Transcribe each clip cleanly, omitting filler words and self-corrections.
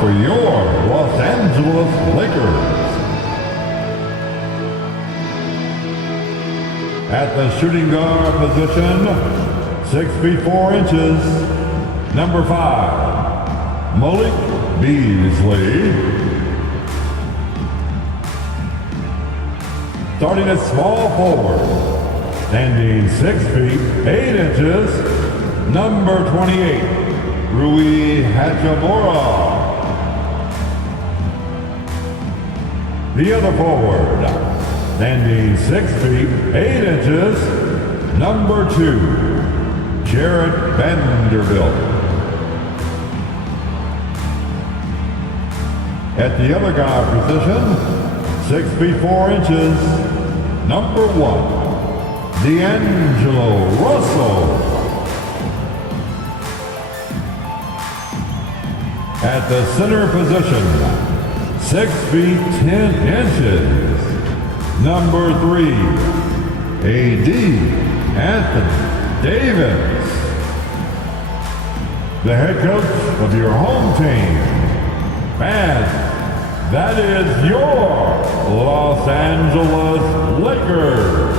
for your Los Angeles Lakers. At the shooting guard position, 6 feet 4 inches, number 5, Malik Beasley. Starting at small forward, standing 6 feet 8 inches, number 28, Rui Hachimura. The other forward, standing 6 feet 8 inches, number 2, Jared Vanderbilt. At the other guard position, 6 feet 4 inches, number 1, D'Angelo Russell. At the center position, 6 feet 10 inches, number 3, A.D. Anthony Davis. The head coach of your home team. Fans, that is your Los Angeles Lakers.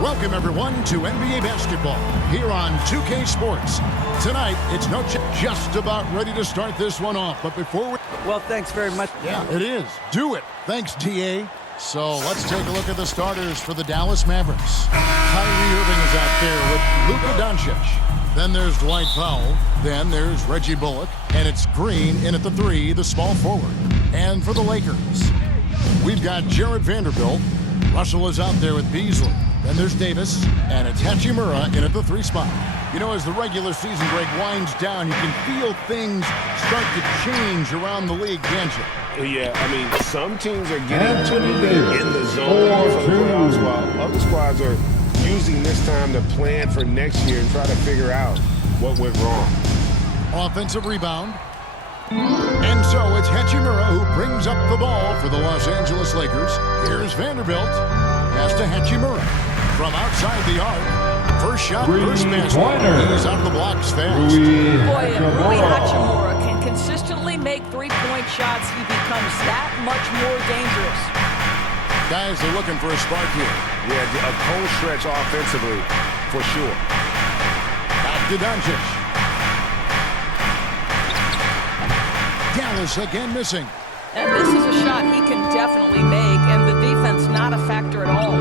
Welcome, everyone, to NBA basketball here on 2K Sports. Tonight, it's no just about ready to start this one off. But before we... Well, thanks very much. Yeah, it is. Do it. Thanks, DA. So let's take a look at the starters for the Dallas Mavericks. Kyrie Irving is out there with Luka Doncic. Then there's Dwight Powell. Then there's Reggie Bullock. And it's Green in at the 3, the small forward. And for the Lakers, we've got Jared Vanderbilt. Russell is out there with Beasley. Then there's Davis. And it's Hachimura in at the 3 spot. You know, as the regular season break winds down, you can feel things start to change around the league, can't you? Yeah, I mean, some teams are getting too in the zone for the playoffs, while other squads are using this time to plan for next year and try to figure out what went wrong. Offensive rebound. And so it's Hachimura who brings up the ball for the Los Angeles Lakers. Here's Vanderbilt. Pass to Hachimura. From outside the arc. First shot, first basket. He's out of the blocks fast. Rui Hachimura can consistently make three-point shots. He becomes that much more dangerous. Guys are looking for a spark here. Yeah, a cold stretch offensively, for sure. Back to Doncic. Dallas again missing. And this is a shot he can definitely make, and the defense not a factor at all.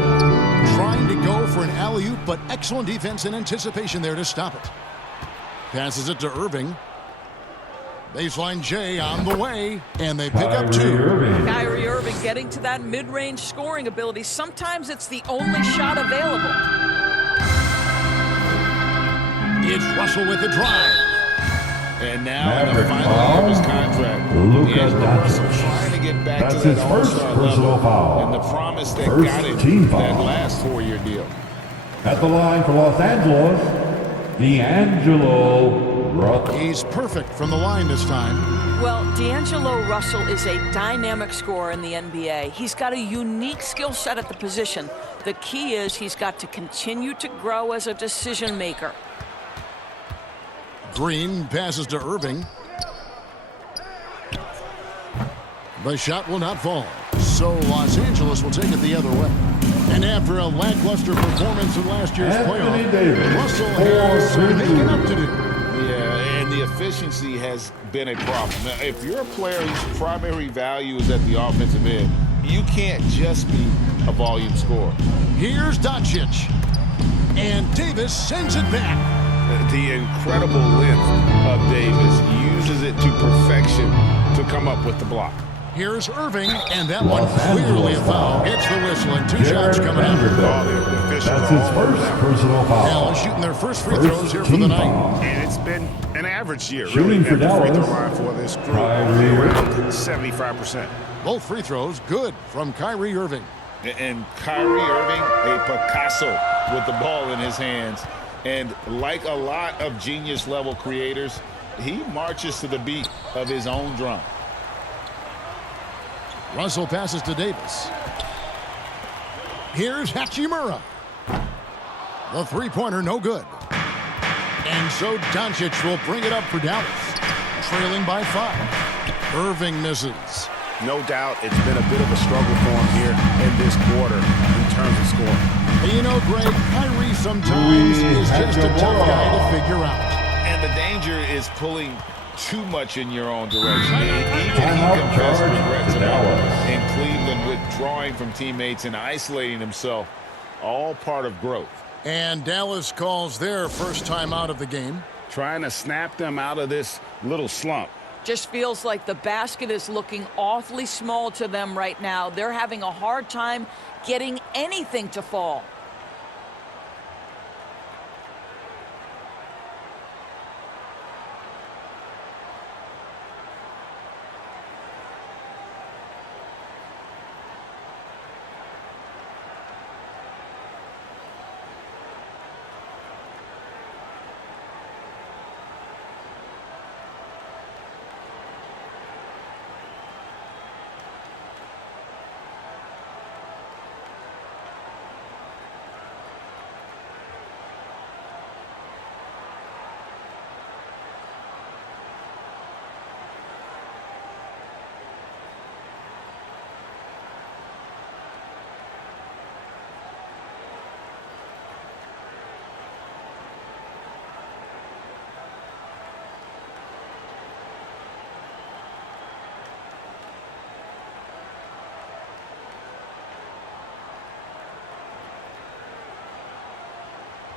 Trying to go for an alley-oop, but excellent defense and anticipation there to stop it. Passes it to Irving. Baseline J on the way, and they pick up 2. Kyrie Irving getting to that mid-range scoring ability. Sometimes it's the only shot available. It's Russell with the drive. And now in the final year of his contract, Luka Russell Doncic. trying to get back That's to that his first all-star personal level, foul. and the promise that First got him team that foul. last 4-year deal. At the line for Los Angeles, D'Angelo Russell. He's perfect from the line this time. Well, D'Angelo Russell is a dynamic scorer in the NBA. He's got a unique skill set at the position. The key is he's got to continue to grow as a decision maker. Green passes to Irving. The shot will not fall. So Los Angeles will take it the other way. And after a lackluster performance in last year's playoff, Russell has some making up to do. Yeah, and the efficiency has been a problem. Now, if you're a player whose primary value is at the offensive end, you can't just be a volume scorer. Here's Doncic. And Davis sends it back. The incredible length of Davis uses it to perfection to come up with the block. Here's Irving, and that one clearly a foul. Gets the whistle, and 2 shots coming up. That's his first personal foul. Dallas shooting their first free throws here for the night. And it's been an average year, Shooting really, for at the free Dallas, throw line for this group, Kyrie around 75%. Both free throws good from Kyrie Irving. And Kyrie Irving, a Picasso with the ball in his hands. And like a lot of genius-level creators, he marches to the beat of his own drum. Russell passes to Davis. Here's Hachimura. The three-pointer no good. And so Doncic will bring it up for Dallas, trailing by 5. Irving misses. No doubt it's been a bit of a struggle for him here in this quarter in terms of scoring. You know, Greg, Kyrie sometimes is just a tough guy to figure out. And the danger is pulling too much in your own direction. Even he confessed regrets about in Cleveland withdrawing from teammates and isolating himself. All part of growth. And Dallas calls their first time out of the game. Trying to snap them out of this little slump. Just feels like the basket is looking awfully small to them right now. They're having a hard time getting anything to fall.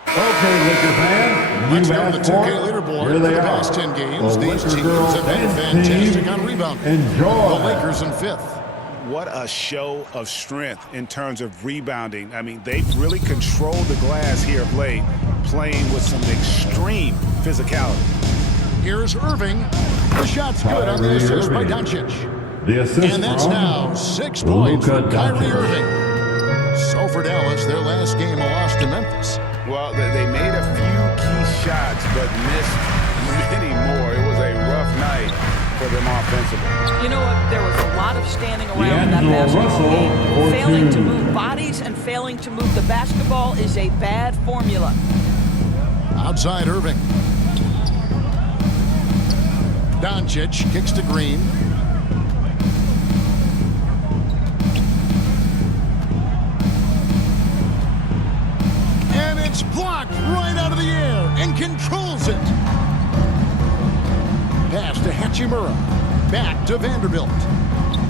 Okay, Lakers fans, Let's you've go to the asked 2K for it. leaderboard. Here For they the are. past 10 games, The these Laker teams girls have been and fantastic team. on rebounding. Enjoy. The Lakers in 5th. What a show of strength in terms of rebounding. I mean, they've really controlled the glass here of late, playing with some extreme physicality. Here's Irving. The shot's good on the assist by Doncic. The assist And that's from now 6 points Luka for Kyrie Doncic. Irving. So for Dallas, their last game a loss to Memphis. Well, they made a few key shots, but missed many more. It was a rough night for them offensively. You know what? There was a lot of standing around in that D'Angelo basketball Russell game. for Failing to 2. move bodies and failing to move the basketball is a bad formula. Outside Irving. Doncic kicks to Green. And it's blocked right out of the air and controls it. Pass to Hachimura. Back to Vanderbilt.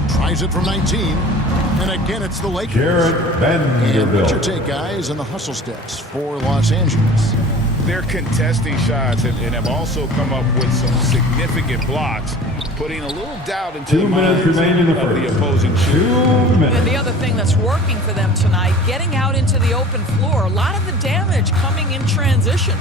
Tries it from 19. And again, it's the Lakers. Jarrett And what's your Vanderbilt. take, guys, in the hustle steps for Los Angeles? They're contesting shots and have also come up with some significant blocks, putting a little doubt into 2 the minutes minds remaining in the of first. the opposing 2 shooter. And minutes. the other thing that's working for them tonight, getting out into the open floor. A lot of the damage coming in transition.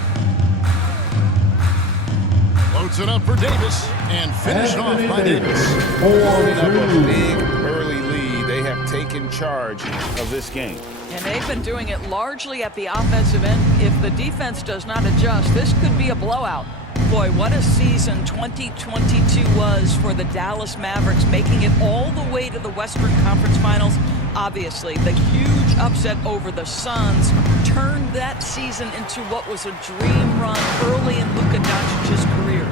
Loads it up for Davis and finished off by Davis. Building up a 4-2. big early lead, they have taken charge of this game. And they've been doing it largely at the offensive end. If the defense does not adjust, this could be a blowout. Boy, what a season 2022 was for the Dallas Mavericks, making it all the way to the Western Conference Finals. Obviously, the huge upset over the Suns turned that season into what was a dream run early in Luka Doncic's career.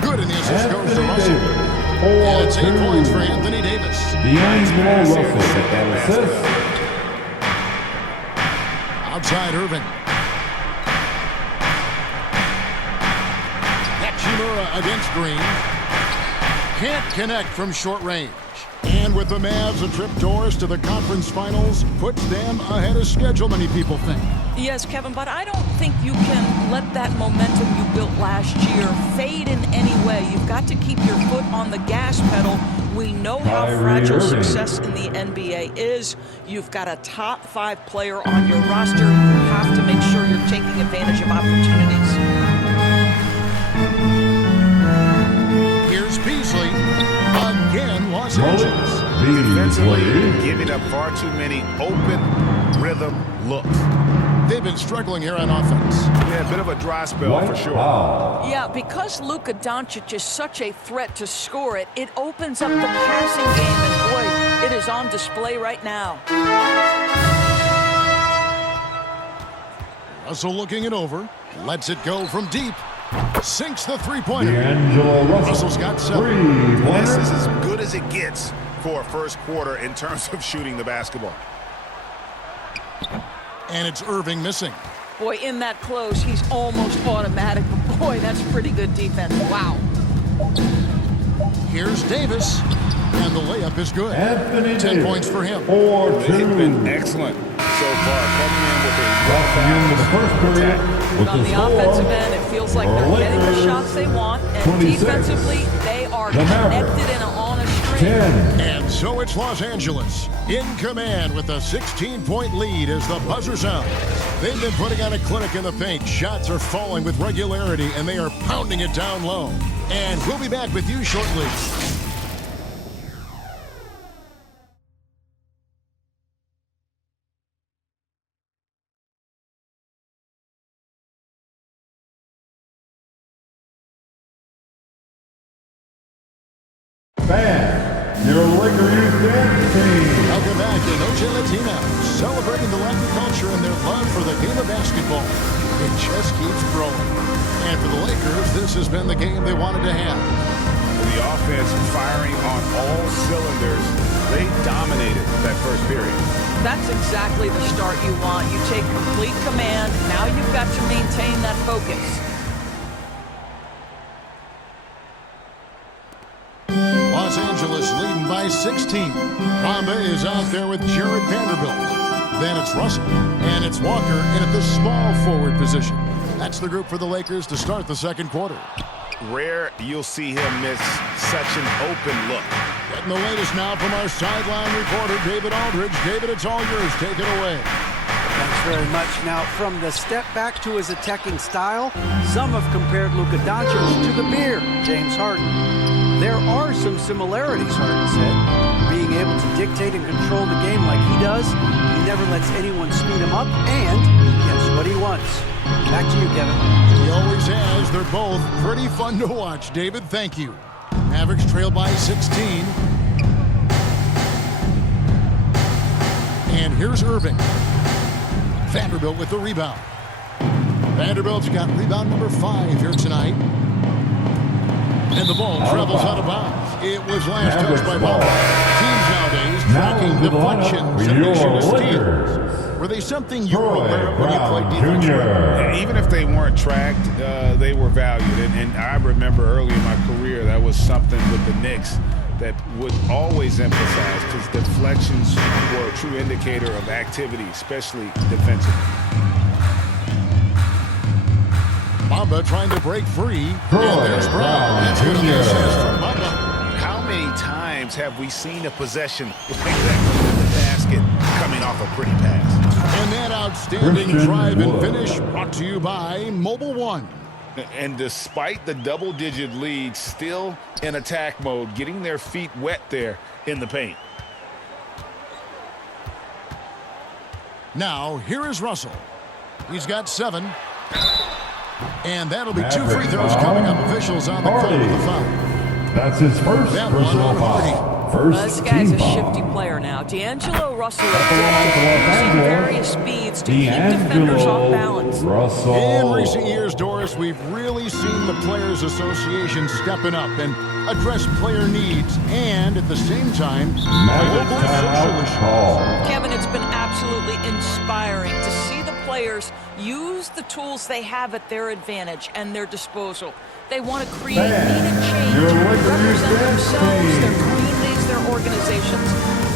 Good, and the assist goes to Anthony Russell. Davis. And it's 8 points for 4-2. Anthony Davis. D'Angelo Russell with that assist. Outside Irving. Hachimura against Green. Can't connect from short range. And with the Mavs a trip doors to the conference finals, puts them ahead of schedule, many people think. Yes, Kevin, but I don't think you can let that momentum you built last year fade in any way. You've got to keep your foot on the gas pedal. We know how Kyrie fragile Irving. success in the NBA is. You've got a top 5 player on your roster. You have to make sure you're taking advantage of opportunities. Here's Beasley. Again, Los Angeles. Defensively, Beasley. giving up far too many open rhythm looks. They've been struggling here on offense. Yeah, a bit of a dry spell for White sure. foul. Yeah, because Luka Doncic is such a threat to score it, it opens up the passing game, and boy, it is on display right now. Russell looking it over. Lets it go from deep. Sinks the three-pointer. D'Angelo Russell's got 7. This is as good as it gets for a first quarter in terms of shooting the basketball. And it's Irving missing. Boy, in that close, he's almost automatic. But boy, that's pretty good defense. Wow. Here's Davis. And the layup is good. Anthony 10 Davis, points for him. 4-2. They've been excellent so far, coming in with a That's the end of the first period. With On the score, offensive end, it feels like they're getting the Lakers, shots they want. And 26. defensively, they are The Mavericks, connected and on a string. 10. And so it's Los Angeles in command with a 16-point lead as the buzzer sounds. They've been putting on a clinic in the paint. Shots are falling with regularity, and they are pounding it down low. And we'll be back with you shortly. Fans, your Laker youth dance team. Welcome back to Noche Latina, celebrating the Latin culture and their love for the game of basketball. It just keeps growing. And for the Lakers, this has been the game they wanted to have. The offense firing on all cylinders. They dominated that first period. That's exactly the start you want. You take complete command. Now you've got to maintain that focus. Los Angeles leading by 16. Bamba is out there with Jared Vanderbilt. Then it's Russell, and it's Walker in at the small forward position. That's the group for the Lakers to start the second quarter. Rare you'll see him miss such an open look. Getting the latest now from our sideline reporter, David Aldridge. David, it's all yours. Take it away. Thanks very much. Now, from the step back to his attacking style, some have compared Luka Doncic to the bear, James Harden. There are some similarities, Harden said. Being able to dictate and control the game like he does, he never lets anyone speed him up, and he gets what he wants. Back to you, Kevin. He always has. They're both pretty fun to watch. David, thank you. Mavericks trail by 16. And here's Irving. Vanderbilt with the rebound. Vanderbilt's got rebound number 5 here tonight. And the ball travels out of bounds. It was last touched by Bamba. Teams nowadays tracking deflections and issue steals. Were they something you were aware of when you played defense? Yeah, even if they weren't tracked, they were valued. And I remember early in my career, that was something with the Knicks that would always emphasize, because deflections were a true indicator of activity, especially defensively. Bamba trying to break free. And there's Brown. That's going to be a assist from Bamba. How many times have we seen a possession like that in the basket coming off a pretty pass? And that outstanding drive and finish brought to you by Mobile One. And despite the double-digit lead, still in attack mode, getting their feet wet there in the paint. Now, here is Russell. He's got 7. And that'll be 2 free throws coming up. Officials on the call with the foul. That's his first personal foul. This guy's a shifty player now. D'Angelo Russell using various speeds to keep defenders off balance. In recent years, Doris, we've really seen the Players Association stepping up and address player needs, and at the same time, global social issues. Kevin, it's been absolutely inspiring to see the players use the tools they have at their advantage and their disposal. They want to create needed change, represent themselves, their communities, their organizations.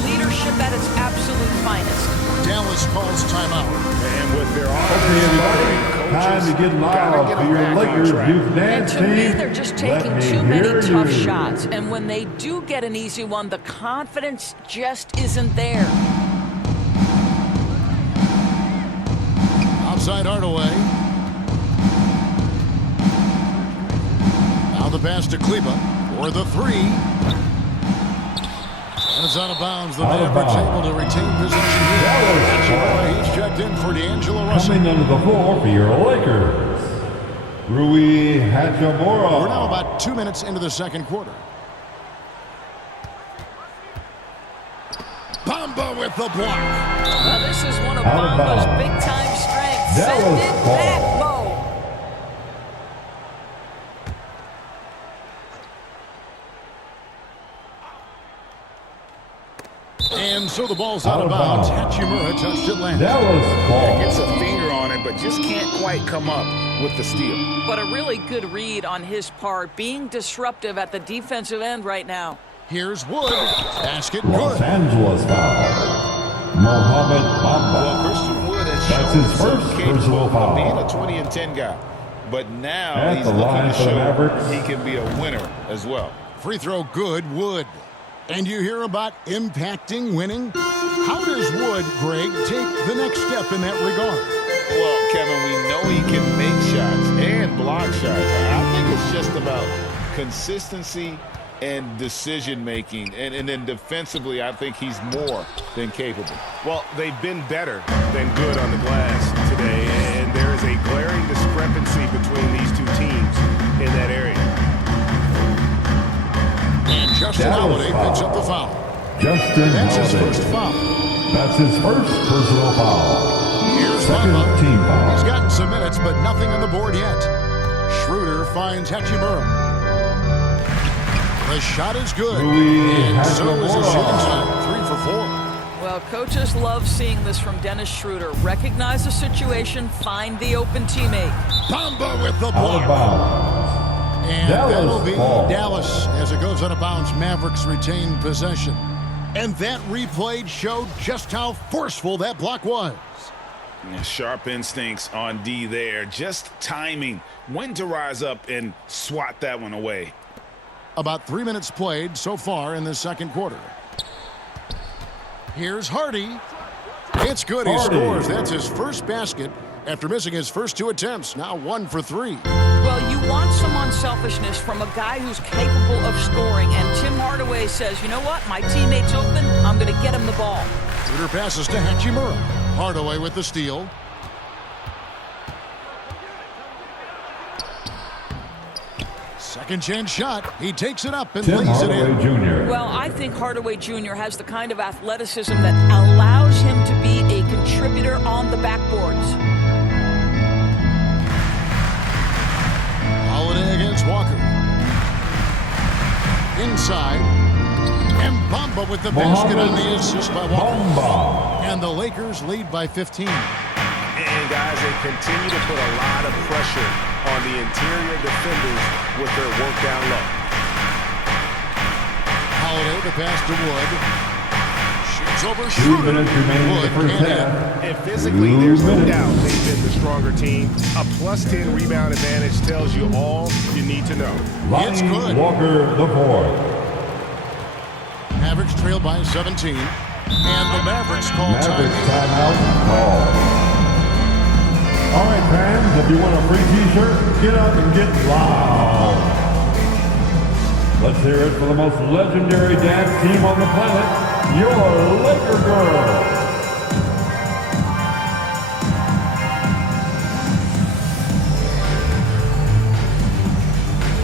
Leadership at its absolute finest. Dallas calls timeout. And with their offense, time to get loud for your Lakers youth dance team. And to me, they're just taking too many tough shots. And when they do get an easy one, the confidence just isn't there. Outside Hardaway. Now the pass to Kleba for the 3. And it's out of bounds. The Mavericks able to retain possession here. That's why he's checked in for D'Angelo Russell. Coming under the floor for your Lakers, Rui Hachimura. We're now about 2 minutes into the second quarter. Bamba with the block. Well, this is one of Bamba's big-time strengths. Send it back, Mo. And so the ball's out of bounds. Hachimura touched it last. Dallas ball. Gets a finger on it, but just can't quite come up with the steal. But a really good read on his part, being disruptive at the defensive end right now. Here's Wood. Basket Los good. Angeles foul. Mohamed Bamba. Well, Christian Wood has That's shown his himself first capable personal of foul. being a 20 and 10 guy. But now At he's the looking line to for the show Mavericks. he can be a winner as well. Free throw good, Wood. And you hear about impacting winning? How does Wood, Greg, take the next step in that regard? Well, Kevin, we know he can make shots and block shots. I think it's just about consistency and decision-making. And then defensively, I think he's more than capable. Well, they've been better than good on the glass today, and there is a glaring discrepancy between these two teams in that area. And Justin Dallas Holiday foul. picks up the foul. Justin That's his Holiday. first foul. That's his first personal foul. Here's Second Bamba. team foul. He's gotten some minutes, but nothing on the board yet. Schroeder finds Hachimura. The shot is good. Louis And so is his Hachimura. shooting time. 3 for 4. Well, coaches love seeing this from Dennis Schroeder. Recognize the situation, find the open teammate. Bamba with the Out of block. bounds. And Dallas that'll be ball. Dallas as it goes out of bounds. Mavericks retain possession. And that replay showed just how forceful that block was. Yeah, sharp instincts on D there. Just timing when to rise up and swat that one away. About 3 minutes played so far in the second quarter. Here's Hardy. It's good. He Hardy. scores. That's his first basket after missing his first 2 attempts. Now 1 for 3. Well, you want some unselfishness from a guy who's capable of scoring. And Tim Hardaway says, you know what? My teammate's open. I'm going to get him the ball. Shooter passes to Hachimura. Hardaway with the steal. Second chance shot. He takes it up and Tim lays it in. Hardaway Jr. Well, I think Hardaway Jr. has the kind of athleticism that allows him to be a contributor on the backboards. Holiday against Walker. Inside. And Bamba with the basket on the assist by Walker. Bamba. And the Lakers lead by 15. And guys, they continue to put a lot of pressure on the interior defenders with their work down low. Holiday, the pass to Wood. Shoots over 2 Schroeder. minutes remaining in the Wood first can't hit. half. And physically, 2 there's no minutes. doubt they've been the stronger team. A +10 rebound advantage tells you all you need to know. It's Lonnie good. Walker the fourth. Mavericks trail by 17. And the Mavericks call Mavericks time. timeout call. All right, fans, if you want a free t-shirt, get up and get loud. Let's hear it for the most legendary dance team on the planet, your Laker Girls.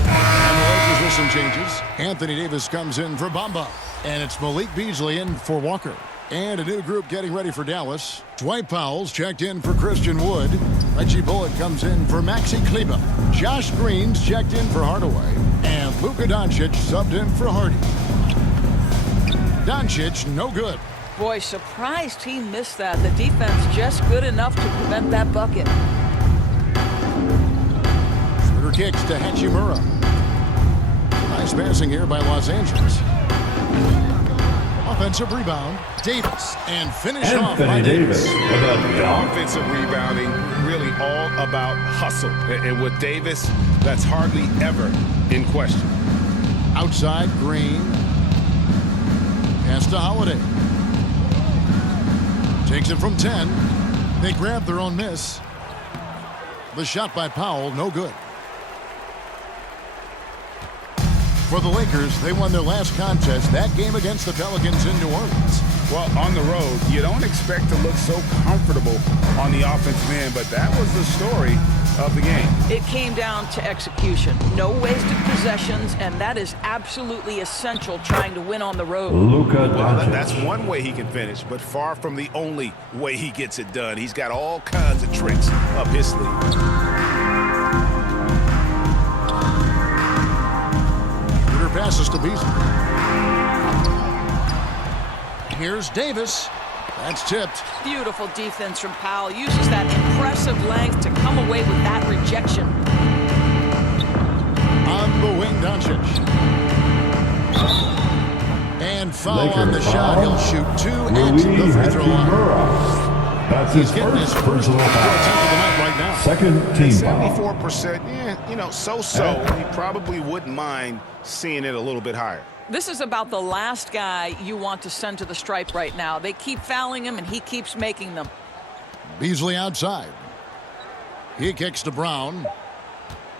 And the Lakers with some changes. Anthony Davis comes in for Bamba. And it's Malik Beasley in for Walker. And a new group getting ready for Dallas. Dwight Powell's checked in for Christian Wood. Reggie Bullock comes in for Maxi Kleber. Josh Green's checked in for Hardaway. And Luka Doncic subbed in for Hardy. Doncic, no good. Boy, surprised he missed that. The defense just good enough to prevent that bucket. Schroeder kicks to Hachimura. Nice passing here by Los Angeles. Offensive rebound. Davis. And finish off by Anthony Davis with a dunk. Offensive rebounding, really all about hustle. And with Davis, that's hardly ever in question. Outside, Green. Pass to Holiday. Takes it from 10. They grab their own miss. The shot by Powell, no good. For the Lakers, they won their last contest, that game against the Pelicans in New Orleans. Well, on the road, you don't expect to look so comfortable on the offensive end, but that was the story of the game. It came down to execution. No wasted possessions, and that is absolutely essential trying to win on the road. Luka Well, Doncic. that's one way he can finish, but far from the only way he gets it done. He's got all kinds of tricks up his sleeve. Shooter passes to Beasley. Here's Davis. That's tipped. Beautiful defense from Powell. Uses that impressive length to come away with that rejection. On the wing, Doncic. And foul Lakers on the shot. foul. He'll shoot 2 at the free throw line. That's He's his getting his first first personal attempt of the foul. night right now. Second team foul. 74%, yeah, you know, so-so. He probably wouldn't mind seeing it a little bit higher. This is about the last guy you want to send to the stripe right now. They keep fouling him, and he keeps making them. Beasley outside. He kicks to Brown.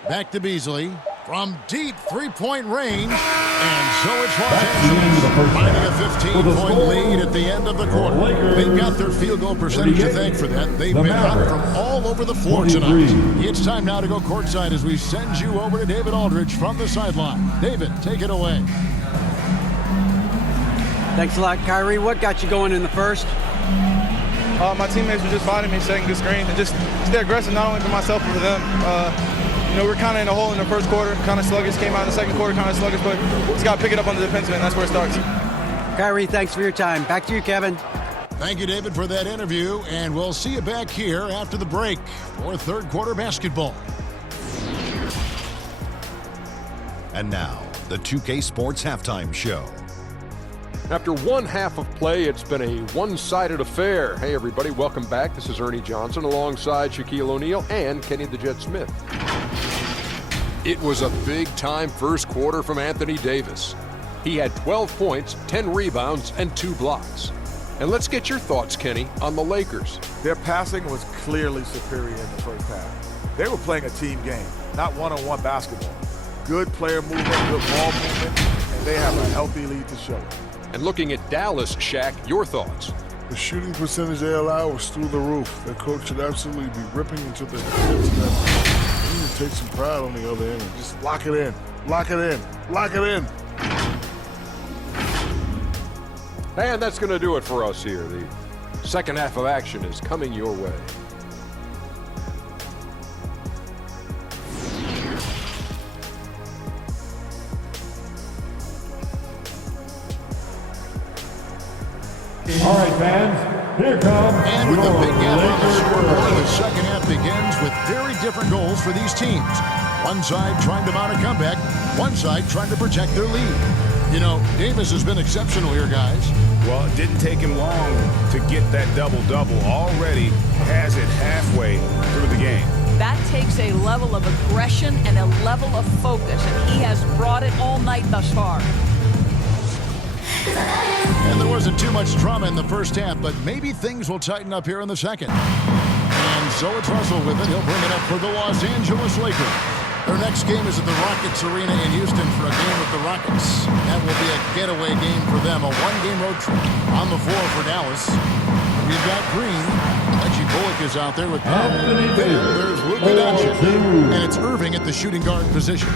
Back to Beasley. From deep three-point range. And so it's Los Angeles finding a 15-point lead at the end of the quarter. They've got their field goal percentage to thank for that. They've been hot from all over the floor tonight. It's time now to go courtside as we send you over to David Aldridge from the sideline. David, take it away. Thanks a lot, Kyrie. What got you going in the first? My teammates were just fighting me, setting good screen, and just stay aggressive, not only for myself, but for them. You know, we're kind of in a hole in the first quarter, kind of sluggish. Came out in the second quarter, kind of sluggish, but just got to pick it up on the defensive end. That's where it starts. Kyrie, thanks for your time. Back to you, Kevin. Thank you, David, for that interview, and we'll see you back here after the break for third quarter basketball. And now, the 2K Sports Halftime Show. After one half of play, it's been a one-sided affair. Hey, everybody, welcome back. This is Ernie Johnson alongside Shaquille O'Neal and Kenny the Jet Smith. It was a big-time first quarter from Anthony Davis. He had 12 points, 10 rebounds, and 2 blocks. And let's get your thoughts, Kenny, on the Lakers. Their passing was clearly superior in the first half. They were playing a team game, not one-on-one basketball. Good player movement, good ball movement, and they have a healthy lead to show. And looking at Dallas, Shaq, your thoughts? The shooting percentage they allow was through the roof. Their coach should absolutely be ripping into the defense. They need to take some pride on the other end and just lock it in, lock it in, lock it in. And that's going to do it for us here. The second half of action is coming your way. All right, fans, here comes And with the big gap on the Lakers. scoreboard, the second half begins with very different goals for these teams. One side trying to mount a comeback, one side trying to protect their lead. You know, Davis has been exceptional here, guys. Well, it didn't take him long to get that double-double. Already has it halfway through the game. That takes a level of aggression and a level of focus, and he has brought it all night thus far. And there wasn't too much drama in the first half, but maybe things will tighten up here in the second. And so it's Russell with it. He'll bring it up for the Los Angeles Lakers. Their next game is at the Rockets Arena in Houston for a game with the Rockets. That will be a getaway game for them, a one-game road trip. On the floor for Dallas, we've got Green. Reggie Bullock is out there with Anthony Davis. There's Luka Doncic. And it's Irving at the shooting guard position.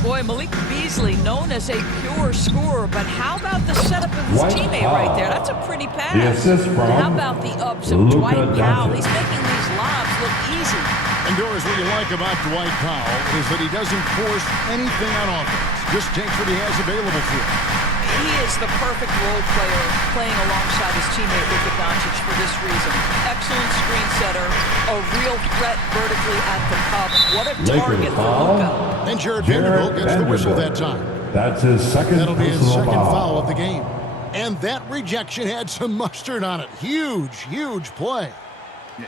Boy, Malik Beasley, known as a pure scorer, but how about the setup of his teammate right there? That's a pretty pass. The assist from How about the ups of Luka Dwight Powell? Doncic. He's making these lobs look easy. And Doris, what you like about Dwight Powell is that he doesn't force anything on offense. Just takes what he has available to him. He is the perfect role player playing alongside his teammate Luka Doncic for this reason. Excellent screen setter, a real threat vertically at the cup. What a target for Luka. And Jared Vanderbilt gets the whistle that time. That's his second That'll be his personal second foul of the game. And that rejection had some mustard on it. Huge, huge play.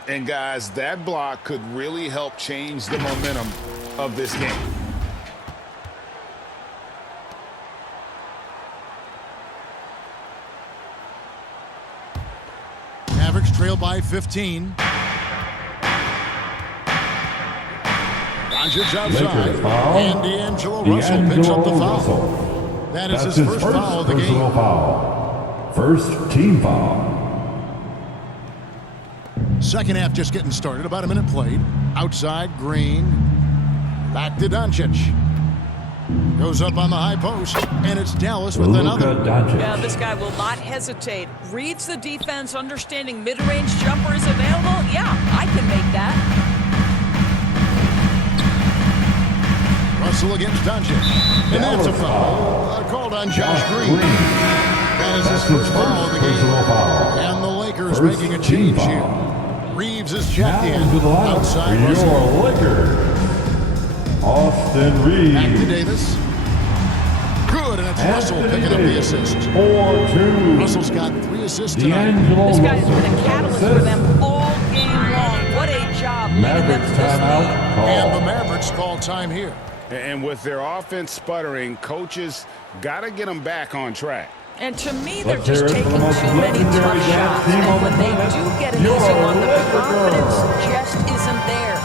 And guys, that block could really help change the momentum of this game. Mavericks trail by 15. Doncic outside. Lakers foul. And D'Angelo Russell picks up the foul. That is That's his first foul of the personal game. foul. First team foul. Second half just getting started. About a minute played. Outside, Green. Back to Doncic. Goes up on the high post. And it's Dallas with Luka another. Doncic. Yeah, this guy will not hesitate. Reads the defense, understanding mid-range jumper is available. Yeah, I can make that. Russell against Doncic. And that's a foul. Called on Josh Green. That is his first foul of the game. personal foul. And the Lakers First making a team change foul. here. Reeves is checked Now in. into the lineup Outside for Russell. your Lakers, Austin Reeves. Back to Davis. Good, and it's Russell picking up the assist. 4-2. Russell's got 3 assists tonight. D'Angelo This guy's Russell. been a catalyst for Assist. them all game long. What a job leading them Mavericks to this timeout lead. And the call. Mavericks call time here. And with their offense sputtering, coaches got to get them back on track. And to me, they're Let's just hear it taking for the most too many legendary tough dance shots. team And on when the they planet, do get an your easy one, the Laker confidence girls. just isn't there.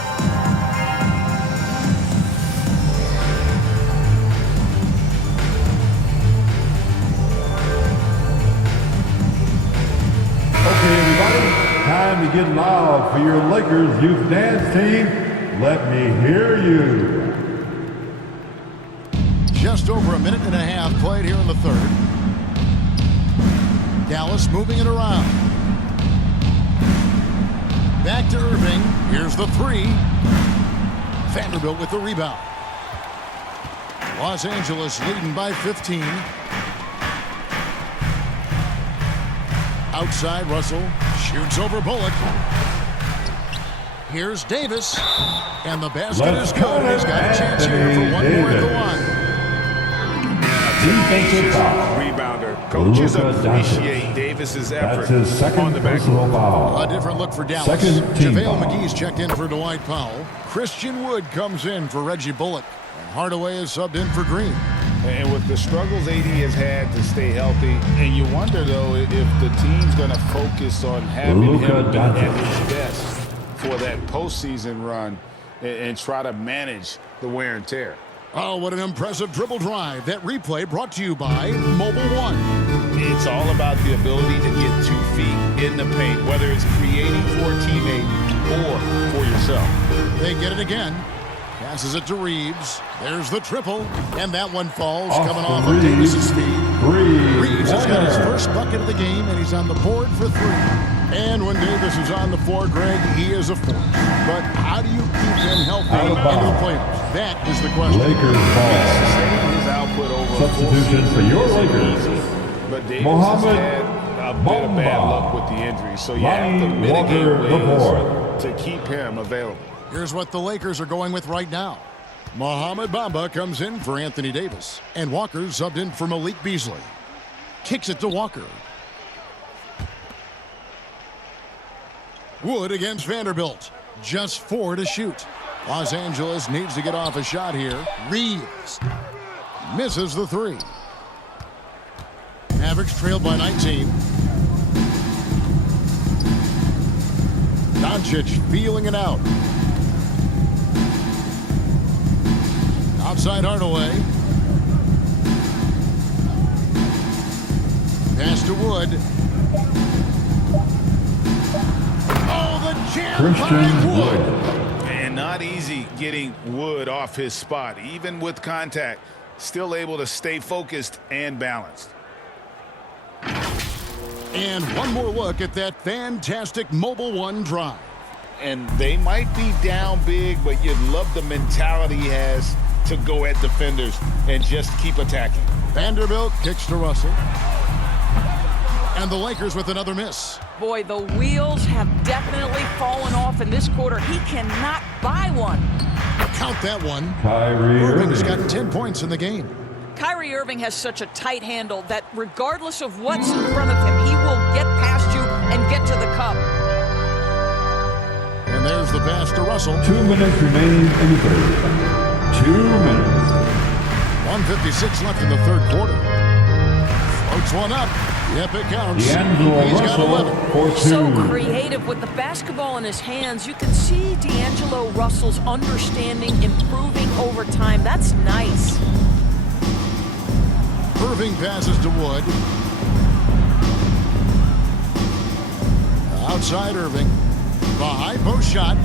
Okay, everybody, time to get loud for your Lakers youth dance team. Let me hear you. Just over a minute and a half played here in the third. Dallas moving it around. Back to Irving. Here's the 3. Vanderbilt with the rebound. Los Angeles leading by 15. Outside, Russell shoots over Bullock. Here's Davis. And the basket Let's is good. He's got a chance here for one more at the line. Defensive foul. Rebounder. Coaches Luka appreciate Doncic. Davis's That's effort his second on the back. personal foul. A different look for Dallas. Second team JaVale foul. McGee's checked in for Dwight Powell. Christian Wood comes in for Reggie Bullock. And Hardaway is subbed in for Green. And with the struggles AD has had to stay healthy, and you wonder, though, if the team's going to focus on having Luka him be Doncic. at his best for that postseason run and try to manage the wear and tear. Oh, what an impressive dribble drive. That replay brought to you by Mobile One. It's all about the ability to get 2 feet in the paint, whether it's creating for a teammate or for yourself. They get it again. Passes it to Reeves. There's the triple. And that one falls coming off of Reeves. Davis' feet. Reeves has got his first bucket of the game, and he's on the board for 3. And when Davis is on the floor, Greg, he is a force. But how do you keep him healthy Out of into the bounds. playoffs? That is the question. Lakers ball. Sustaining his output over a full Substitution season for your isn't Lakers. easy, but Davis Mohamed has had a bit of bad Bamba. luck with the injury, so you have to Lonnie mitigate Walker ways to keep him available. Here's what the Lakers are going with right now. Mohamed Bamba comes in for Anthony Davis. And Walker subbed in for Malik Beasley. Kicks it to Walker. Wood against Vanderbilt. Just 4 to shoot. Los Angeles needs to get off a shot here. Reeves misses the 3. Mavericks trailed by 19. Doncic feeling it out. Outside Hardaway. Pass to Wood. Oh, the jam by Christian Wood. And not easy getting Wood off his spot, even with contact, still able to stay focused and balanced. And one more look at that fantastic Mobile One drive. And they might be down big, but you'd love the mentality he has to go at defenders and just keep attacking. Vanderbilt kicks to Russell. And the Lakers with another miss. Boy, the wheels have definitely fallen off in this quarter. He cannot buy one. Count that one. Kyrie Irving's Irving. got 10 points in the game. Kyrie Irving has such a tight handle that regardless of what's in front of him, he will get past you and get to the cup. And there's the pass to Russell. 2 minutes remaining in the third. 2 minutes. 1:56 left in the third quarter. Floats one up. Yep, it counts. D'Angelo He's got Russell 11. for 2. So creative with the basketball in his hands. You can see D'Angelo Russell's understanding improving over time. That's nice. Irving passes to Wood. Outside Irving. The high post shot.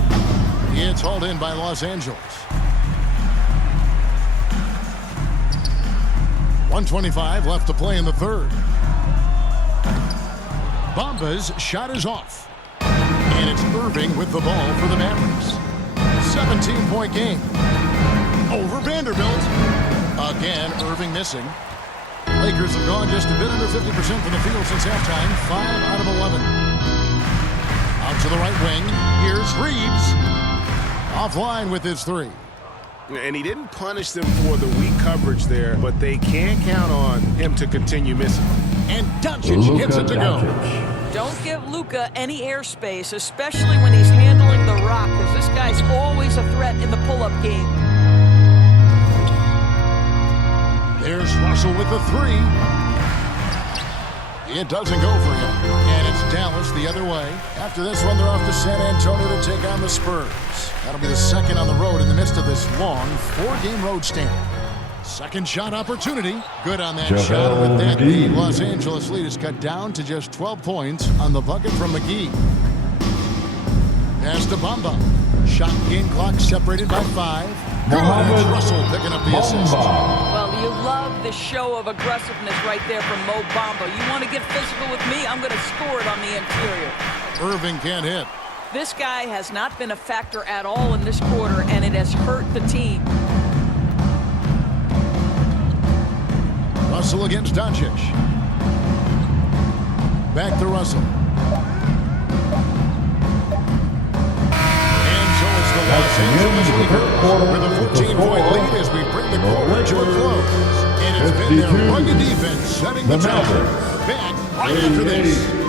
It's hauled in by Los Angeles. 1:25 left to play in the third. Bamba's shot is off. And it's Irving with the ball for the Mavericks. 17-point game. Over Vanderbilt. Again, Irving missing. Lakers Lakers have gone just a bit under 50% from the field since halftime. 5 out of 11. Out to the right wing. Here's Reeves. Offline with his 3. And he didn't punish them for the weak coverage there, but they can count on him to continue missing. And Doncic gets it to go. Don't give Luka any airspace, especially when he's handling the rock, because this guy's always a threat in the pull-up game. There's Russell with the 3. It doesn't go for him. And it's Dallas the other way. After this one, they're off to San Antonio to take on the Spurs. That'll be the second on the road in the midst of this long 4-game road stand. Second shot opportunity. Good on that shot. With that, the Los Angeles lead is cut down to just 12 points on the bucket from McGee. Pass to Bamba. Shot game clock separated by 5. That's Russell picking up the assist. Well, you love the show of aggressiveness right there from Mo Bamba. You want to get physical with me? I'm going to score it on the interior. Irving can't hit. This guy has not been a factor at all in this quarter, and it has hurt the team. Russell against Doncic. Back to Russell. And so it's the Los Angeles Lakers with a 14-point lead as we bring the quarter to a close. And it's been their rugged defense setting the tone. Back right after this.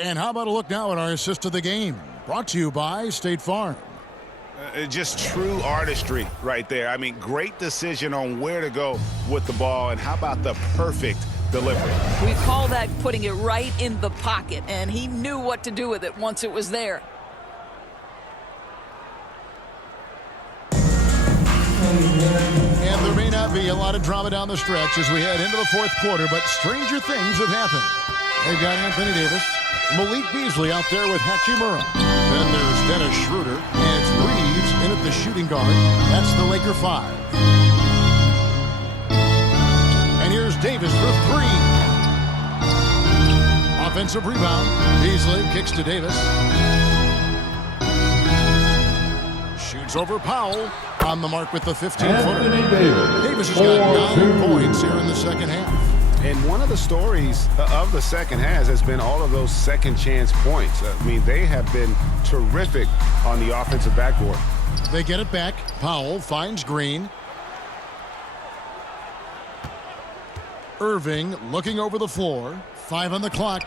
And how about a look now at our assist of the game? Brought to you by State Farm. Just true artistry right there. I mean, great decision on where to go with the ball, and how about the perfect delivery? We call that putting it right in the pocket, and he knew what to do with it once it was there. And there may not be a lot of drama down the stretch as we head into the fourth quarter, but stranger things have happened. They've got Anthony Davis, Malik Beasley out there with Hachimura. Then there's Dennis Schroeder, and it's Reeves in at the shooting guard. That's the Laker 5. And here's Davis for 3. Offensive rebound. Beasley kicks to Davis. Shoots over Powell. On the mark with the 15-footer. Davis has got 9 points here in the second half. And one of the stories of the second half has been all of those second chance points. I mean, they have been terrific on the offensive backboard. They get it back. Powell finds Green. Irving looking over the floor. 5 on the clock.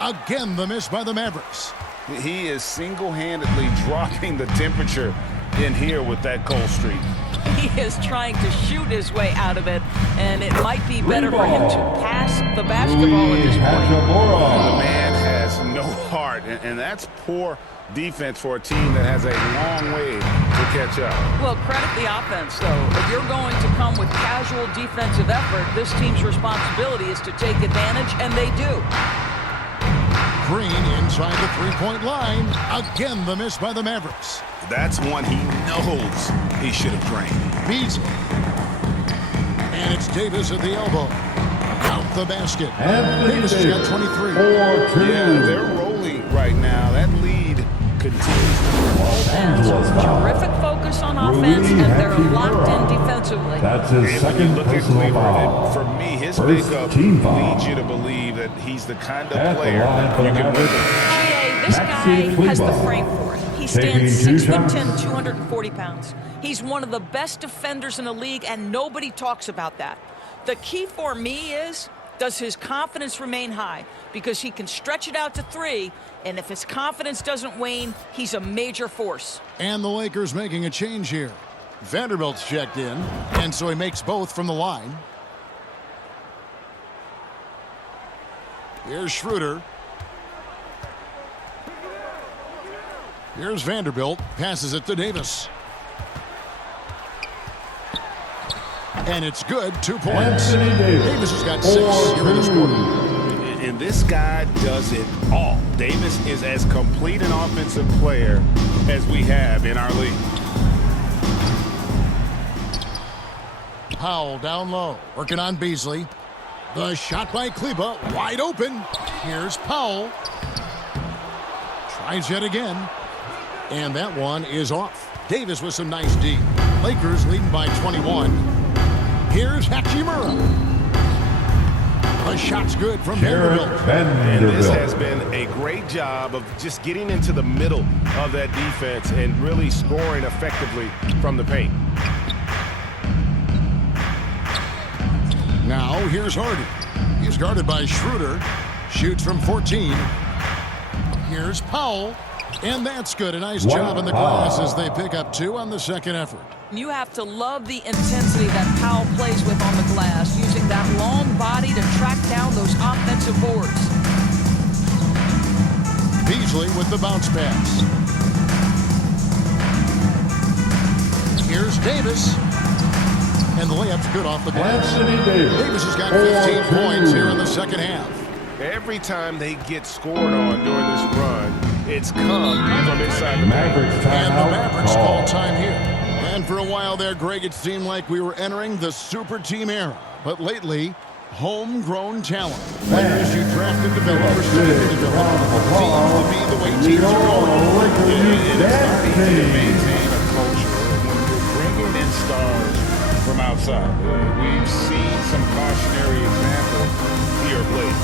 Again, the miss by the Mavericks. He is single-handedly dropping the temperature in here with that cold streak. He is trying to shoot his way out of it, and it might be better for him to pass the basketball at this point. The man has no heart, and that's poor defense for a team that has a long way to catch up. Well, credit the offense, though. If you're going to come with casual defensive effort, this team's responsibility is to take advantage, and they do. Green inside the three-point line. Again, the miss by the Mavericks. That's one he knows he should have drained. Beasley. And it's Davis at the elbow. Out the basket. Davis has got 23. Yeah, they're rolling right now. That lead continues. Terrific focus on offense, and they're locked in defensively. That's his second personal foul. For me, his First makeup team foul. leads you to believe that he's the kind of At the player line for you the can win. Mavericks. This guy has the frame for it. He stands Taking 2 6'10", 240 pounds. He's one of the best defenders in the league, and nobody talks about that. The key for me is, does his confidence remain high? Because he can stretch it out to 3, and if his confidence doesn't wane, he's a major force. And the Lakers making a change here. Vanderbilt's checked in, and so he makes both from the line. Here's Schroeder. Here's Vanderbilt. Passes it to Davis. And it's good, 2 points. Anthony Davis. Davis has got 6 here in this quarter. And this guy does it all. Davis is as complete an offensive player as we have in our league. Powell down low, working on Beasley. The shot by Kleba, wide open. Here's Powell. Tries yet again. And that one is off. Davis with some nice D. Lakers leading by 21. Here's Hachimura. The shot's good from Vanderbilt. And this has been a great job of just getting into the middle of that defense and really scoring effectively from the paint. Now here's Harden. He's guarded by Schroeder. Shoots from 14. Here's Powell. And that's good. A nice job in the glass as they pick up 2 on the second effort. You have to love the intensity that Powell plays with on the glass, using that long body to track down those offensive boards. Beasley with the bounce pass. Here's Davis. And the layup's good off the glass. Anthony Davis. Davis has got 15 points here in the second half. Every time they get scored on during this run, it's come from inside the Mavericks paint. And the timeout Mavericks call. call time here. And for a while there, Greg, it seemed like we were entering the super team era. But lately, homegrown talent. Players you draft and develop or study and develop seems to be the way teams are going. It's not easy to maintain a culture when you're bringing in stars from outside. We've seen some cautionary examples here of late.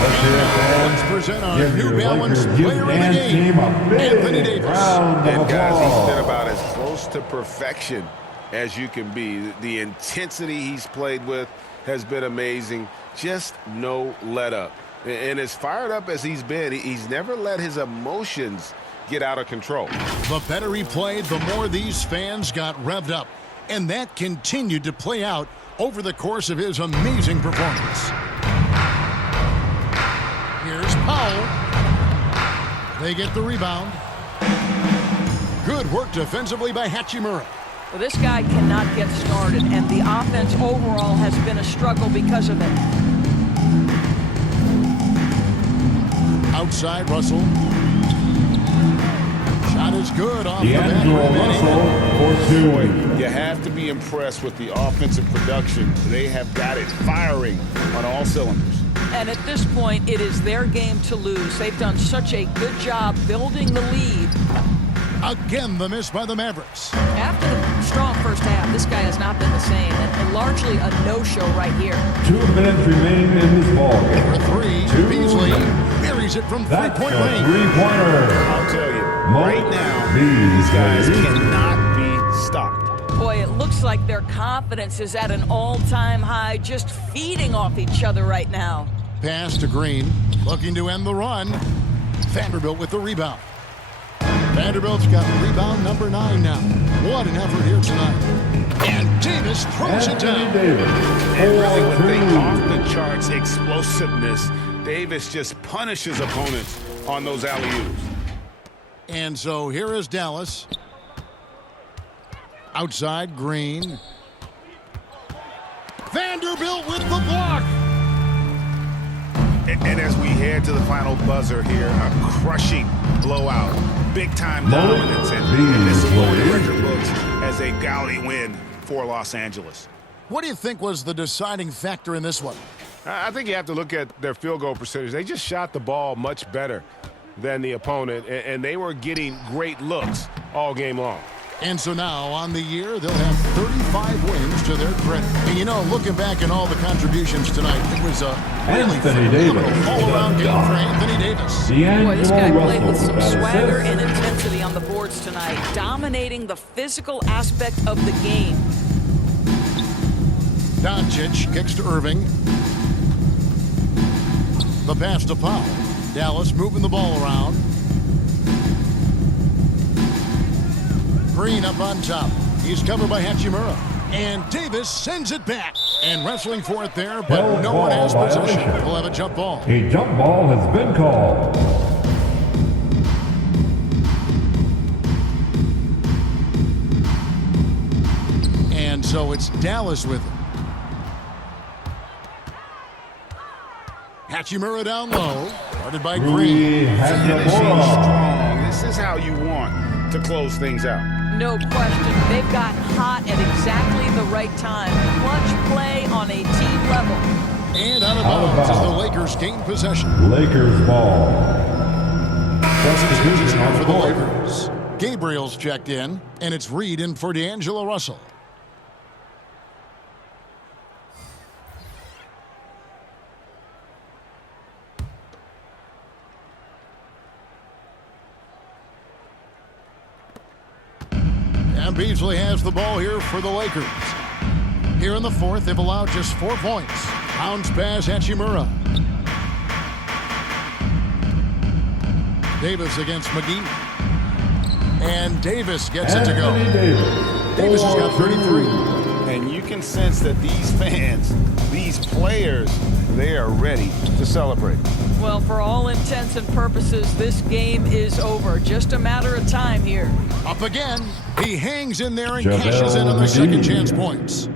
Let's present our New Balance player of the game, Anthony Davis. And guys, he's been about as close to perfection as you can be. The intensity he's played with has been amazing. Just no let up. And as fired up as he's been, he's never let his emotions get out of control. The better he played, the more these fans got revved up. And that continued to play out over the course of his amazing performance. Here's Powell. They get the rebound. Good work defensively by Hachimura. Well, this guy cannot get started, and the offense overall has been a struggle because of it. Outside, Russell. Shot is good off the D'Angelo Russell for 2. You have to be impressed with the offensive production. They have got it firing on all cylinders. And at this point, it is their game to lose. They've done such a good job building the lead. Again, the miss by the Mavericks. After the strong first half, this guy has not been the same, and largely a no-show right here. 2 minutes remain in this ball game. For 3, Beasley buries it from That's three-point a range. three-pointer. I'll tell you, Mo right now, Beasley. these guys cannot be stopped. Boy, it looks like their confidence is at an all-time high, just feeding off each other right now. Pass to Green, looking to end the run. Vanderbilt with the rebound. Vanderbilt's got rebound number 9 now. What an effort here tonight. And Davis throws it down. Davis. And really with the off-the-charts explosiveness, Davis just punishes opponents on those alley-oops. And so here is Dallas. Outside, Green. Vanderbilt with the block. And as we head to the final buzzer here, a crushing blowout. Big-time dominance. And this is going to record books as a gaudy win for Los Angeles. What do you think was the deciding factor in this one? I think you have to look at their field goal percentage. They just shot the ball much better than the opponent, and they were getting great looks all game long. And so now, on the year, they'll have 35 wins to their credit. And you know, looking back at all the contributions tonight, it was a really phenomenal all-around game for Anthony Davis. Boy, this guy played with some swagger and intensity on the boards tonight, dominating the physical aspect of the game. Doncic kicks to Irving. The pass to Powell. Dallas moving the ball around. Green up on top. He's covered by Hachimura. And Davis sends it back. And wrestling for it there, but no one has possession. We'll have a jump ball. A jump ball has been called. So it's Dallas with it. Hachimura down low. Guarded by Green. Finishing strong. This is how you want to close things out. No question. They've got hot at exactly the right time. Clutch play on a team level. And out of bounds as the Lakers gain possession. Lakers ball. Substitution now for the Lakers. Gabriel's checked in, and it's Reed in for D'Angelo Russell. And Beasley has the ball here for the Lakers. Here in the fourth, they've allowed just 4 points. Bounce pass, Hachimura. Davis against McGee. And Davis gets it to go. Davis has got 33. And you can sense that these fans, these players, they are ready to celebrate. Well, for all intents and purposes, this game is over. Just a matter of time here. Up again. He hangs in there and cashes in on the second chance points.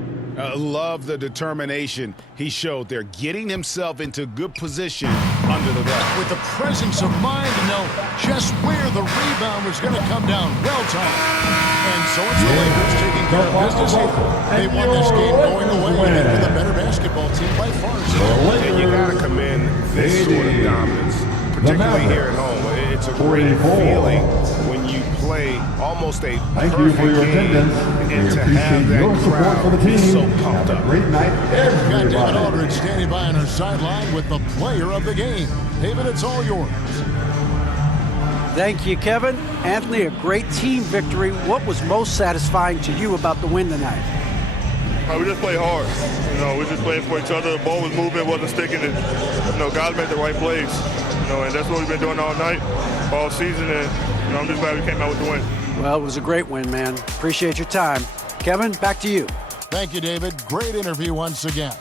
Love the determination he showed there, getting himself into good position under the rim. With the presence of mind to know just where the rebound was going to come down. Well timed. And so it's the Lakers taking care of business here. They won this game going away, and they're the better basketball team by far. And you got to commend this sort of dominance, particularly here at home. It's a great feeling when you play almost a Thank you for your attendance. and We to appreciate have that your support for the crowd team. so pumped Have a up. great night, We've got David everybody. Aldridge standing by on our sideline with the player of the game. David, it's all yours. Thank you, Kevin. Anthony, a great team victory. What was most satisfying to you about the win tonight? We just played hard. We just played for each other. The ball was moving, wasn't sticking. And, guys made the right plays. And that's what we've been doing all night, all season. And, I'm just glad we came out with the win. Well, it was a great win, man. Appreciate your time. Kevin, back to you. Thank you, David. Great interview once again.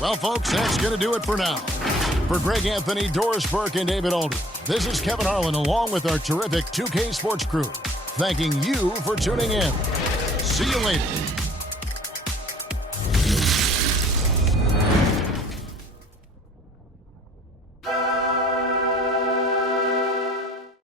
Well, folks, that's going to do it for now. For Greg Anthony, Doris Burke, and David Aldridge, this is Kevin Harlan along with our terrific 2K Sports crew, thanking you for tuning in. See you later.